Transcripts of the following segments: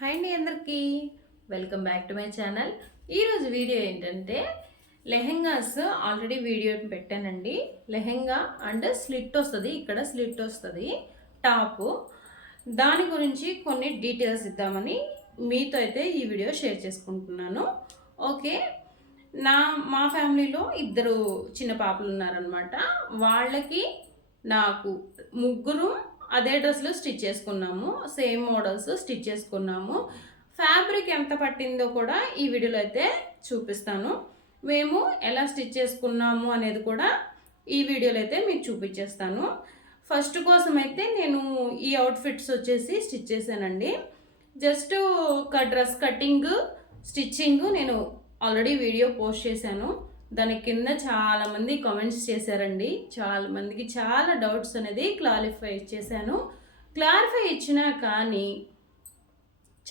Hi అండి అందరికీ. Welcome back to my channel. ఈరోజు వీడియో ఏంటంటే లెహెంగాస్ ఆల్రెడీ వీడియో పెట్టానండి. లెహెంగా అండ్ స్లిట్ వస్తుంది ఇక్కడ స్లిట్ వస్తుంది టాప్. దాని గురించి కొన్ని డీటెయిల్స్ ఇద్దామని మీతో అయితే ఈ వీడియో షేర్ చేసుకుంటున్నాను. ఓకే? నా మా ఫ్యామిలీలో ఇద్దరు చిన్న పాపలు ఉన్నారనమాట వాళ్ళకి నాకు ముగ్గురు అదే డ్రెస్లో స్టిచ్ చేసుకున్నాము. సేమ్ మోడల్స్ స్టిచ్ చేసుకున్నాము. ఫ్యాబ్రిక్ ఎంత పట్టిందో కూడా ఈ వీడియోలో అయితే చూపిస్తాను. మేము ఎలా స్టిచ్ చేసుకున్నాము అనేది కూడా ఈ వీడియోలో అయితే మీకు చూపించేస్తాను. ఫస్ట్ కోసం అయితే నేను ఈ అవుట్ఫిట్స్ వచ్చేసి స్టిచ్ చేశానండి. జస్ట్ ఒక డ్రెస్ కటింగ్ స్టిచ్చింగ్ నేను ఆల్రెడీ వీడియో పోస్ట్ చేశాను. దాని కింద చాలామంది కామెంట్స్ చేశారండి. చాలా మందికి చాలా డౌట్స్ అనేది క్లారిఫై చేశాను. క్లారిఫై ఇచ్చినా కానీ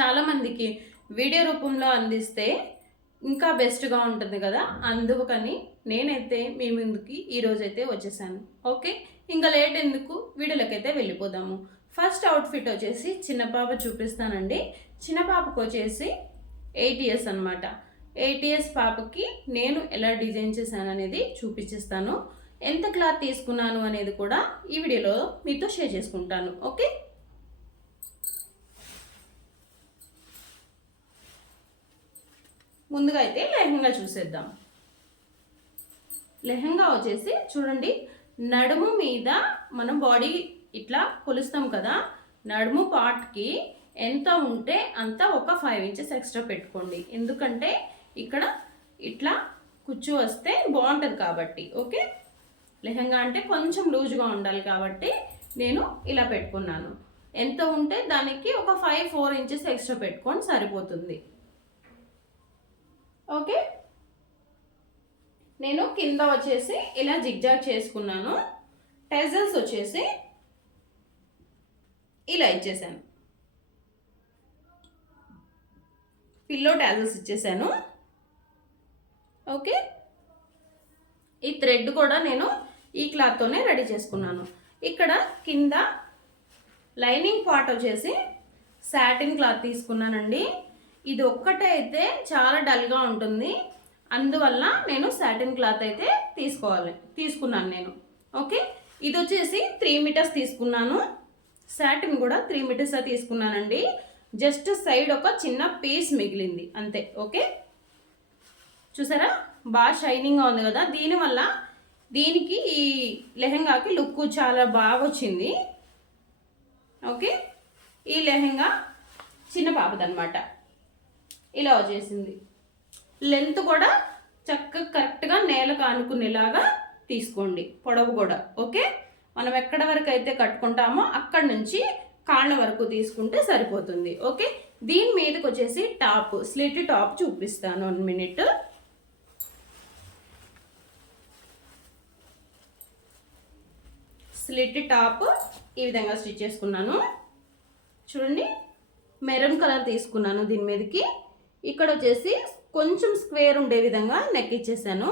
చాలామందికి వీడియో రూపంలో అందిస్తే ఇంకా బెస్ట్గా ఉంటుంది కదా. అందుకని నేనైతే మీ ముందుకి ఈరోజైతే వచ్చేసాను. ఓకే? ఇంకా లేట్ ఎందుకు? వీడియోలకైతే వెళ్ళిపోదాము. ఫస్ట్ అవుట్ఫిట్ వచ్చేసి చిన్న పాప చూపిస్తానండి. చిన్న పాపకు వచ్చేసి ఎయిట్ ఇయర్స్ అనమాట ఎయిట్ ఇయర్స్ పాపకి నేను ఎలా డిజైన్ చేశాను అనేది చూపించేస్తాను. ఎంత క్లాత్ తీసుకున్నాను అనేది కూడా ఈ వీడియోలో మీతో షేర్ చేసుకుంటాను. ఓకే? ముందుగా అయితే లెహంగా చూసేద్దాం. లెహంగా వచ్చేసి చూడండి నడుము మీద మనం బాడీ ఇట్లా కొలుస్తాం కదా నడుము పార్ట్కి ఎంత ఉంటే అంత ఒక ఫైవ్ ఇంచెస్ ఎక్స్ట్రా పెట్టుకోండి. ఎందుకంటే ఇక్కడ ఇట్లా కుచ్చు వస్తే బాగుంటుంది కాబట్టి ఓకే? లెహంగా అంటే కొంచెం లూజ్గా ఉండాలి కాబట్టి నేను ఇలా పెట్టుకున్నాను. ఎంత ఉంటే దానికి ఒక ఫైవ్ ఫోర్ ఇంచెస్ ఎక్స్ట్రా పెట్టుకొని సరిపోతుంది. ఓకే? నేను కింద వచ్చేసి ఇలా జిగ్జాగ్ చేసుకున్నాను. టెజల్స్ వచ్చేసి ఇలా ఇచ్చేసాను. పిల్లో టాజల్స్ ఇచ్చేసాను. ఓకే? ఈ థ్రెడ్ కూడా నేను ఈ క్లాత్తోనే రెడీ చేసుకున్నాను. ఇక్కడ కింద లైనింగ్ పార్ట్ వచ్చేసి సాటిన్ క్లాత్ తీసుకున్నానండి. ఇది ఒక్కటే అయితే చాలా డల్గా ఉంటుంది. అందువల్ల నేను సాటిన్ క్లాత్ అయితే తీసుకోవాలి తీసుకున్నాను నేను. ఓకే? ఇది వచ్చేసి త్రీ మీటర్స్ తీసుకున్నాను. సాటిన్ కూడా త్రీ మీటర్స్ తీసుకున్నానండి. జస్ట్ సైడ్ ఒక చిన్న పీస్ మిగిలింది అంతే. ఓకే? చూసారా? బాగా షైనింగ్గా ఉంది కదా. దీనివల్ల దీనికి ఈ లెహెంగాకి లుక్ చాలా బాగా వచ్చింది. ఓకే? ఈ లెహెంగా చిన్న పాపదనమాట ఇలా వచ్చేసింది. లెంత్ కూడా చక్కగా కరెక్ట్గా నేలకు ఆనుకునేలాగా తీసుకోండి. పొడవు కూడా. ఓకే? మనం ఎక్కడ వరకు అయితే కట్టుకుంటామో అక్కడి నుంచి కాళ్ళ వరకు తీసుకుంటే సరిపోతుంది. ఓకే? దీని మీదకి వచ్చేసి టాప్. స్లిట్ టాప్ చూపిస్తాను. One minute. స్లిట్ టాప్ ఈ విధంగా స్టిచ్ చేసుకున్నాను. చూడండి మెరూన్ కలర్ తీసుకున్నాను దీని మీదకి. ఇక్కడ వచ్చేసి కొంచెం స్క్వేర్ ఉండే విధంగా నెక్ ఇచ్చేసాను.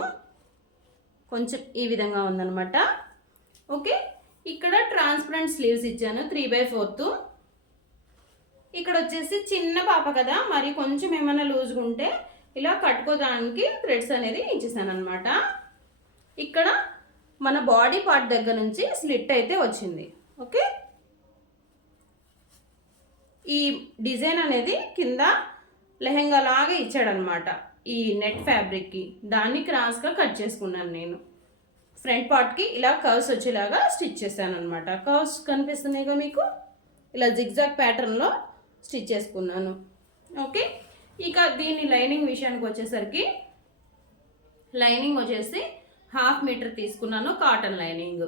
కొంచెం ఈ విధంగా ఉందనమాట ఓకే ఇక్కడ ట్రాన్స్పరెంట్ స్లీవ్స్ ఇచ్చాను త్రీ బై ఫోర్త్ ఇక్కడ వచ్చేసి చిన్న పాప కదా మరి కొంచెం ఏమైనా లూజ్గా ఉంటే ఇలా కట్టుకోవడానికి థ్రెడ్స్ అనేది ఇచ్చేసాను అనమాట ఇక్కడ మన బాడీ పార్ట్ దగ్గర నుంచి స్లిట్ అయితే వచ్చింది. ఓకే? ఈ డిజైన్ అనేది కింద లెహెంగా లాగా ఇచ్చాడనమాట. ఈ నెట్ ఫ్యాబ్రిక్కి. దాన్ని క్రాస్గా కట్ చేసుకున్నాను నేను. ఫ్రంట్ పార్ట్కి ఇలా కర్వ్స్ వచ్చేలాగా స్టిచ్ చేశాను అనమాట కర్వ్స్ కనిపిస్తున్నాయిగా మీకు? ఇలా జిగ్జాగ్ ప్యాటర్న్లో స్టిచ్ చేసుకున్నాను. ఓకే? ఇక దీని లైనింగ్ విషయానికి వచ్చేసరికి లైనింగ్ వచ్చేసి హాఫ్ మీటర్ తీసుకున్నాను కాటన్ లైనింగ్.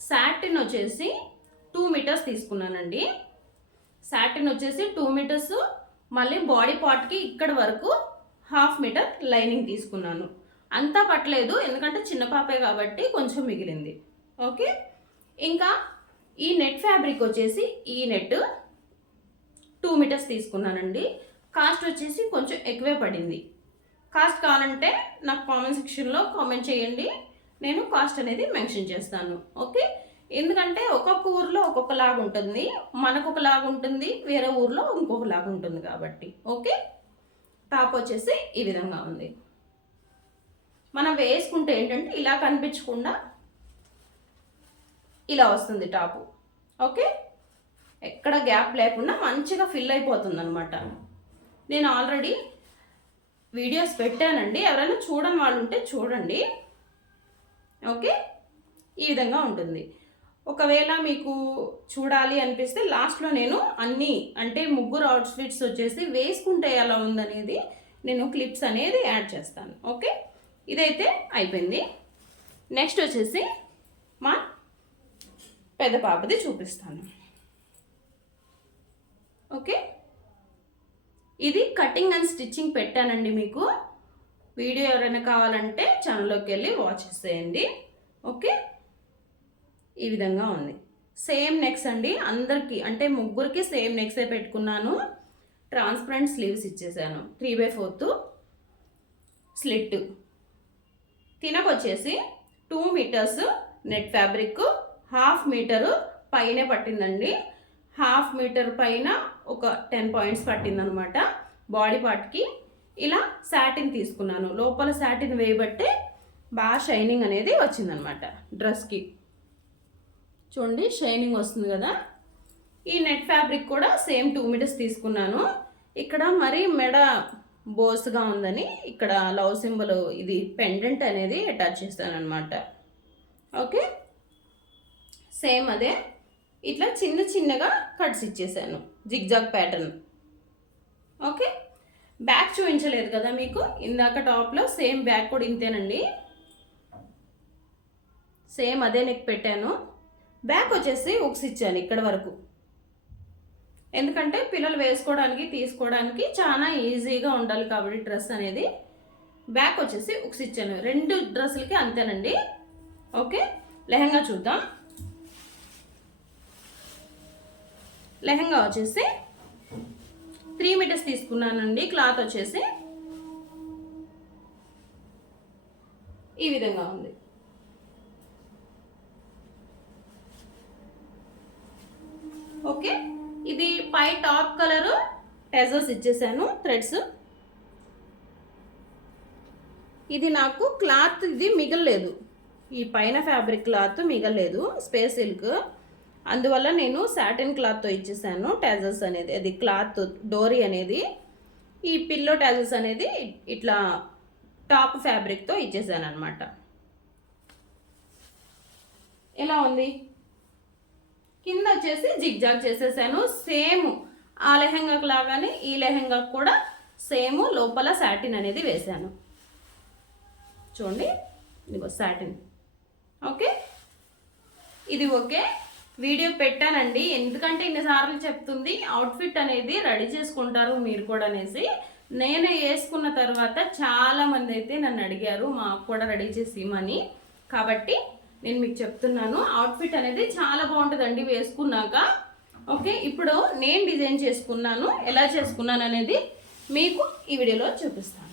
శాటిన్ వచ్చేసి టూ మీటర్స్ తీసుకున్నానండి. శాటిన్ వచ్చేసి టూ మీటర్స్. మళ్ళీ బాడీ పార్ట్కి ఇక్కడ వరకు హాఫ్ మీటర్ లైనింగ్ తీసుకున్నాను. అంతా పట్టలేదు ఎందుకంటే చిన్న పాపే కాబట్టి కొంచెం మిగిలింది. ఓకే? ఇంకా ఈ నెట్ ఫ్యాబ్రిక్ వచ్చేసి ఈ నెట్ టూ మీటర్స్ తీసుకున్నానండి. కాస్ట్ వచ్చేసి కొంచెం ఎక్కువే పడింది. కాస్ట్ కావాలంటే నాకు కామెంట్ సెక్షన్లో కామెంట్ చేయండి. నేను కాస్ట్ అనేది మెన్షన్ చేస్తాను. ఓకే? ఎందుకంటే ఒక్కొక్క ఊర్లో ఒక్కొక్కలాగా ఉంటుంది. మనకు ఒకలాగా ఉంటుంది. వేరే ఊర్లో ఇంకొకలాగా ఉంటుంది కాబట్టి. ఓకే? టాప్ వచ్చేసి ఈ విధంగా ఉంది. మనం వేసుకుంటే ఏంటంటే ఇలా కనిపించకుండా ఇలా వస్తుంది టాపు. ఓకే? ఎక్కడ గ్యాప్ లేకుండా మంచిగా ఫిల్ అయిపోతుంది అనమాట నేను ఆల్రెడీ వీడియోస్ పెట్టానండి. ఎవరైనా చూడని వాళ్ళు ఉంటే చూడండి. ఓకే? ఈ విధంగా ఉంటుంది. ఒకవేళ మీకు చూడాలి అనిపిస్తే లాస్ట్లో నేను అన్నీ అంటే ముగ్గురు అవుట్ఫిట్స్ వచ్చేసి వేసుకుంటే ఎలా ఉందనేది నేను క్లిప్స్ అనేది యాడ్ చేస్తాను. ఓకే? ఇదైతే అయిపోయింది. నెక్స్ట్ వచ్చేసి మా పెద్ద పాపది చూపిస్తాను. ఓకే? ఇది కటింగ్ అండ్ స్టిచ్చింగ్ పెట్టానండి మీకు. వీడియో ఎవరైనా కావాలంటే ఛానల్లోకి వెళ్ళి వాచ్ చేసేయండి. ఓకే? ఈ విధంగా ఉంది. సేమ్ నెక్స్ అండి. అందరికీ అంటే ముగ్గురికి సేమ్ నెక్సే పెట్టుకున్నాను. ట్రాన్స్పరెంట్ స్లీవ్స్ ఇచ్చేసాను. Three by fourth slit తినకొచ్చేసి two metres net fabric half metre పైనే పట్టిందండి. హాఫ్ మీటర్ పైన ఒక టెన్ పాయింట్స్ పట్టిందనమాట. బాడీ పార్ట్కి ఇలా శాటిన్ తీసుకున్నాను. లోపల శాటిన్ వేయబట్టే బాగా షైనింగ్ అనేది వచ్చిందనమాట డ్రెస్కి చూడండి షైనింగ్ వస్తుంది కదా. ఈ నెట్ ఫ్యాబ్రిక్ కూడా సేమ్ టూ మీటర్స్ తీసుకున్నాను. ఇక్కడ మరి మెడ బోస్గా ఉందని ఇక్కడ లవ్ సింబల్ ఇది పెండెంట్ అనేది అటాచ్ చేస్తాను అనమాట ఓకే సేమ్ అదే. ఇట్లా చిన్న చిన్నగా కట్స్ ఇచ్చేసాను. Zigzag pattern. ఓకే? బ్యాక్ చూపించలేదు కదా మీకు? ఇందాక టాప్లో సేమ్ బ్యాక్ కూడా ఇంతేనండి. సేమ్ అదే నెక్ పెట్టాను. బ్యాక్ వచ్చేసి ఉక్స్ ఇచ్చాను ఇక్కడ వరకు. ఎందుకంటే పిల్లలు వేసుకోవడానికి తీసుకోవడానికి చాలా ఈజీగా ఉండాలి కాబట్టి డ్రెస్ అనేది. బ్యాక్ వచ్చేసి ఉక్స్ ఇచ్చాను. రెండు డ్రెస్సులకి అంతేనండి. ఓకే? లెహంగా చూద్దాం. లెహంగా వచ్చేసి త్రీ మీటర్స్ తీసుకున్నానండి. క్లాత్ వచ్చేసి ఈ విధంగా ఉంది. ఓకే? ఇది పై టాప్ కలర్ టెజర్స్ ఇచ్చేసాను థ్రెడ్స్. ఇది నాకు క్లాత్ ఇది మిగలలేదు. ఈ పైన ఫ్యాబ్రిక్ క్లాత్ మిగలలేదు. Space silk. అందువల్ల నేను సాటిన్ క్లాత్తో ఇచ్చేసాను. ట్యాజల్స్ అనేది అది క్లాత్ డోరీ అనేది. ఈ పిల్లో ట్యాజల్స్ అనేది ఇట్లా టాప్ ఫ్యాబ్రిక్తో ఇచ్చేసాను అనమాట ఎలా ఉంది? కింద వచ్చేసి జిగ్జాగ్ చేసేసాను. సేమ్ ఆ లెహెంగాకు లాగానే ఈ లెహెంగాకు కూడా సేమ్ లోపల సాటిన్ అనేది వేసాను. చూడండి ఇదిగో సాటిన్ ఓకే? ఇది ఓకే. వీడియో పెట్టానండి. ఎందుకంటే ఇన్నిసార్లు చెప్తుంది అవుట్ఫిట్ అనేది రెడీ చేసుకుంటారు మీరు కూడా అనేసి. నేను వేసుకున్న తర్వాత చాలా మంది అయితే నన్ను అడిగారు మాకు కూడా రెడీ చేసి ఇమ్మని కాబట్టి నేను మీకు చెప్తున్నాను అవుట్ఫిట్ అనేది చాలా బాగుంటుందండి వేసుకున్నాక. ఓకే ఇప్పుడు నేను డిజైన్ చేసుకున్నాను ఎలా చేసుకున్నాను అనేది మీకు ఈ వీడియోలో చూపిస్తాను.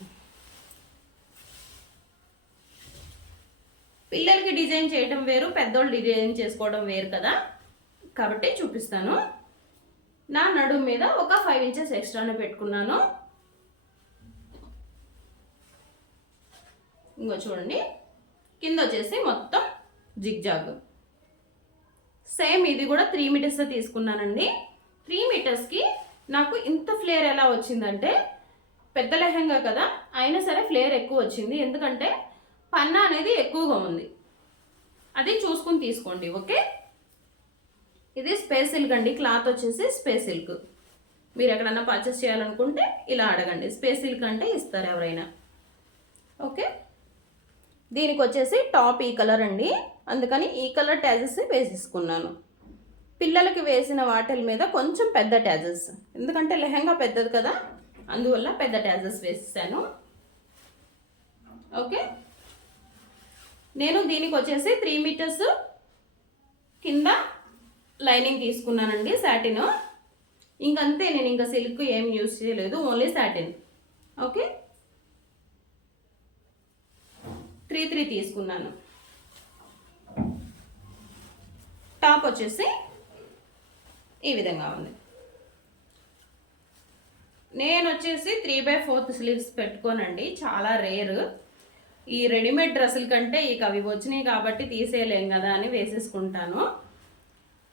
పిల్లలకి డిజైన్ చేయడం వేరు పెద్దోళ్ళు డిజైన్ చేసుకోవడం వేరు కదా. కాబట్టి చూపిస్తాను. నా నడుము మీద ఒక ఫైవ్ ఇంచెస్ ఎక్స్ట్రానే పెట్టుకున్నాను. ఇంకో చూడండి. కింద వచ్చేసి మొత్తం జిగ్జాగ్. సేమ్ ఇది కూడా త్రీ మీటర్స్ తీసుకున్నానండి. త్రీ మీటర్స్కి నాకు ఇంత ఫ్లేర్ ఎలా వచ్చిందంటే పెద్ద లెహంగా కదా అయినా సరే ఫ్లేర్ ఎక్కువ వచ్చింది. ఎందుకంటే పన్నా అనేది ఎక్కువగా ఉంది. అది చూసుకుని తీసుకోండి ఓకే? ఇది స్పేస్ సిల్క్ అండి. క్లాత్ వచ్చేసి స్పేస్ సిల్క్ మీరు ఎక్కడన్నా పర్చేస్ చేయాలనుకుంటే ఇలా అడగండి. స్పేస్ సిల్క్ అంటే ఇస్తారు ఎవరైనా. ఓకే దీనికి వచ్చేసి టాప్ ఈ కలర్ అండి. అందుకని ఈ కలర్ ట్యాజెస్ వేసేసుకున్నాను. పిల్లలకి వేసిన వాటిల మీద కొంచెం పెద్ద ట్యాజెస్ ఎందుకంటే లెహంగా పెద్దది కదా అందువల్ల పెద్ద ట్యాజెస్ వేసేసాను. ఓకే నేను దీనికి వచ్చేసి త్రీ మీటర్స్ కింద లైనింగ్ తీసుకున్నానండి సాటిన్ ఇంకంతే నేను ఇంకా సిల్క్ ఏం యూజ్ చేయలేదు only satin okay three three తీసుకున్నాను. టాప్ వచ్చేసి ఈ విధంగా ఉంది. నేను వచ్చేసి త్రీ బై ఫోర్త్ స్లీవ్స్ పెట్టుకోనండి చాలా రేర్ ఈ రెడీమేడ్ డ్రెస్సుల కంటే ఇక అవి వచ్చినాయి కాబట్టి తీసేయలేం కదా అని వేసేసుకుంటాను.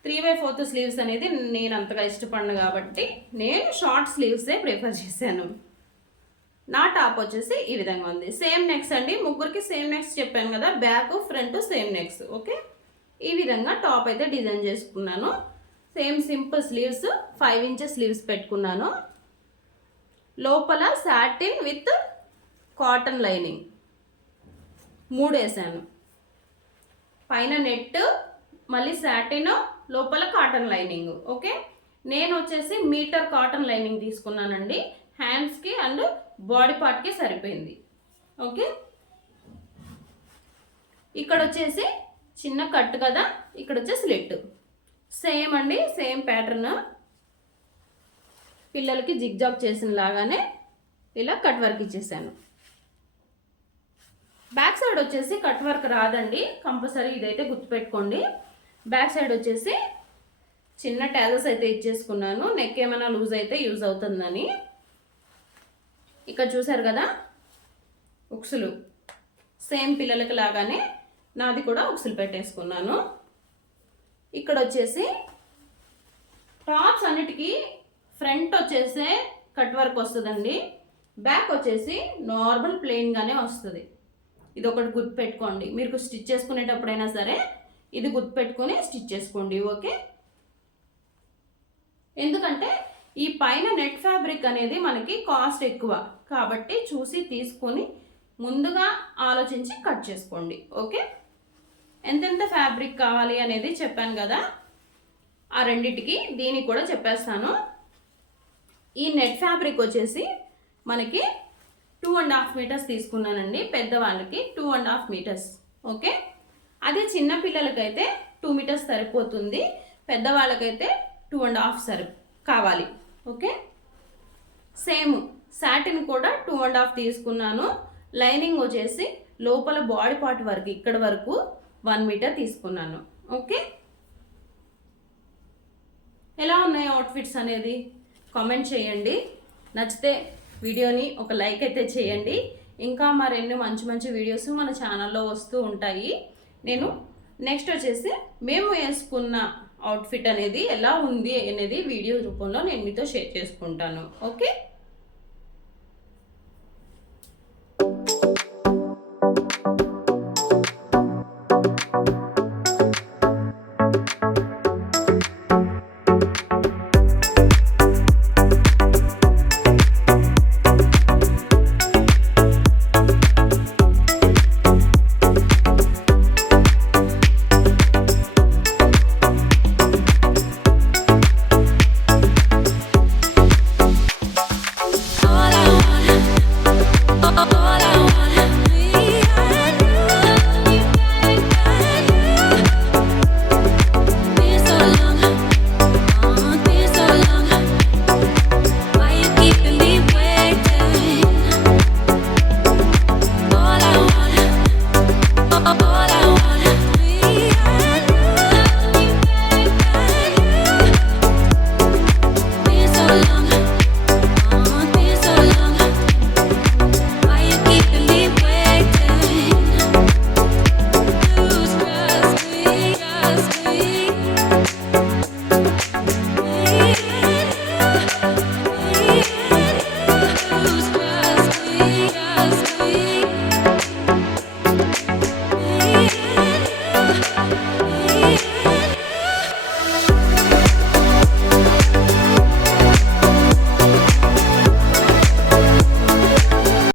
త్రీ బై ఫోర్త్ స్లీవ్స్ అనేది నేను అంతగా ఇష్టపడను కాబట్టి నేను షార్ట్ స్లీవ్సే ప్రిఫర్ చేశాను. నా టాప్ వచ్చేసి ఈ విధంగా ఉంది. సేమ్ నెక్స్ అండి. ముగ్గురికి సేమ్ నెక్స్ చెప్పాను కదా. Back front same necks okay ఈ విధంగా టాప్ అయితే డిజైన్ చేసుకున్నాను. Same simple sleeves five inches sleeves పెట్టుకున్నాను. లోపల సాటిన్ విత్ కాటన్ లైనింగ్ మూడు వేసాను. పైన నెట్ మళ్ళీ సాటిన్ లోపల కాటన్ లైనింగ్ ఓకే నేను వచ్చేసి మీటర్ కాటన్ లైనింగ్ తీసుకున్నానండి. హ్యాండ్స్కి అండ్ బాడీ పార్ట్కి సరిపోయింది ఓకే ఇక్కడ వచ్చేసి చిన్న కట్ కదా ఇక్కడ వచ్చేసి స్లిట్ సేమ్ అండి సేమ్ ప్యాటర్న్ పిల్లలకి జిగ్జాగ్ చేసిన లాగానే ఇలా కట్ వర్క్ ఇచ్చేసాను. బ్యాక్ సైడ్ వచ్చేసి కట్ వర్క్ రాదండి కంపల్సరీ ఇదైతే గుర్తుపెట్టుకోండి. బ్యాక్ సైడ్ వచ్చేసి చిన్న ట్యాజెస్ అయితే ఇచ్చేసుకున్నాను. నెక్ ఏమైనా లూజ్ అయితే యూజ్ అవుతుందని. ఇక్కడ చూసారు కదా? ఉక్సులు. సేమ్ పిల్లలకి లాగానే నాది కూడా ఉక్సులు పెట్టేసుకున్నాను. ఇక్కడ వచ్చేసి టాప్స్ అన్నిటికీ ఫ్రంట్ వచ్చేసే కట్ వర్క్ వస్తుందండి. బ్యాక్ వచ్చేసి నార్మల్ ప్లెయిన్గానే వస్తుంది. ఇది ఒకటి గుర్తు పెట్టుకోండి మీరు స్టిచ్ చేసుకునేటప్పుడైనా సరే ఇది గుర్తుపెట్టుకొని స్టిచ్ చేసుకోండి ఓకే? ఎందుకంటే ఈ పైన నెట్ ఫ్యాబ్రిక్ అనేది మనకి కాస్ట్ ఎక్కువ. కాబట్టి చూసి తీసుకొని ముందుగా ఆలోచించి కట్ చేసుకోండి ఓకే? ఎంతెంత ఫ్యాబ్రిక్ కావాలి అనేది చెప్పాను కదా? ఆ రెండిటికి దీనికి కూడా చెప్పేస్తాను. ఈ నెట్ ఫ్యాబ్రిక్ వచ్చేసి మనకి టూ అండ్ హాఫ్ మీటర్స్ తీసుకున్నానండి పెద్దవాళ్ళకి two and half metres okay? అదే చిన్న పిల్లలకైతే టూ మీటర్స్ సరిపోతుంది. పెద్దవాళ్ళకైతే టూ అండ్ హాఫ్ సరి కావాలి. ఓకే? సేమ్ సాటిన్ కూడా టూ అండ్ హాఫ్ తీసుకున్నాను. లైనింగ్ వచ్చేసి లోపల బాడీ పార్ట్ వరకు ఇక్కడ వరకు వన్ మీటర్ తీసుకున్నాను. ఓకే? ఎలా ఉన్నాయి అవుట్ఫిట్స్ అనేది? కామెంట్ చేయండి. నచ్చితే వీడియోని ఒక లైక్ అయితే చేయండి. ఇంకా మరెన్నో మంచి మంచి వీడియోస్ మన ఛానల్లో వస్తూ ఉంటాయి. నేను నెక్స్ట్ వచ్చేసి మేము వేసుకున్న అవుట్ఫిట్ అనేది ఎలా ఉంది అనేది వీడియో రూపంలో నేను మీతో షేర్ చేసుకుంటాను. ఓకే